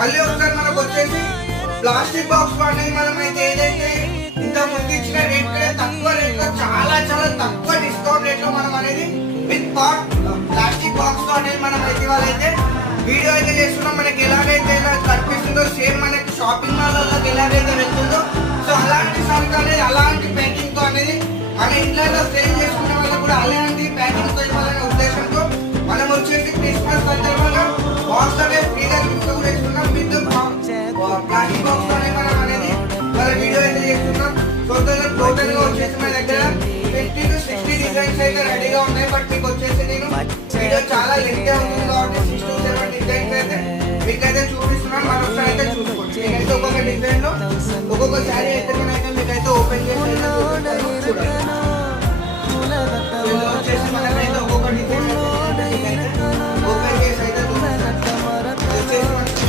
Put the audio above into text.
మళ్ళీ ఒకసారి మనకు వచ్చేసి ప్లాస్టిక్ బాక్స్ అనేది మనం అయితే ఏదైతే ఇంత ముందు ఇచ్చిన రేట్ తక్కువ రేట్ లో చాలా చాలా తక్కువ డిస్కౌంట్ రేట్ లో మనం అనేది విత్ ప్లాస్టిక్ బాక్స్ తో అనేది మనం అయితే వాళ్ళైతే వీడియో అయితే చేస్తున్నాం. మనకి ఎలాగైతే కనిపిస్తుందో సేమ్ మనకి షాపింగ్ మాల్ ఎలాగైతే వెళ్తుందో సో అలాంటి సరుకు అనేది అలాంటి ప్యాకింగ్ తో అనేది మన ఇంట్లో సేల్ చేసుకునే వాళ్ళకి కూడా అలాంటి ప్యాకింగ్ తో ఇవ్వాలనే ఉద్దేశంతో మనం వచ్చేసి క్రిస్మస్ సందర్భంగా బాక్స్ అనేది ఫ్రీగా గిఫ్ట్ కూడా ఇస్తున్నాం. విత్ ప్లాస్టిక్ బాక్స్ అనేది మనం అనేది మన వీడియో అయితే చేస్తున్నాం. సో టోటల్ గా వచ్చేసి మన దగ్గర 50 to 60 డిజైన్స్ అయితే రెడీగా ఉన్నాయి. బట్ మీకు వచ్చేసి నేను వీడియో చాలా లెంగ్త్ ఉంటుంది కాబట్టి 6 to 7 డిజైన్స్ అయితే మీకైతే చూపిస్తున్నాం. మరొకసారి అయితే చూసుకోండి. నేనైతే ఒక్కొక్క డిజైన్ లో ఒక్కొక్క శారీ అయితే నేనైతే మీకైతే ఓపెన్ చేసి చూడండి.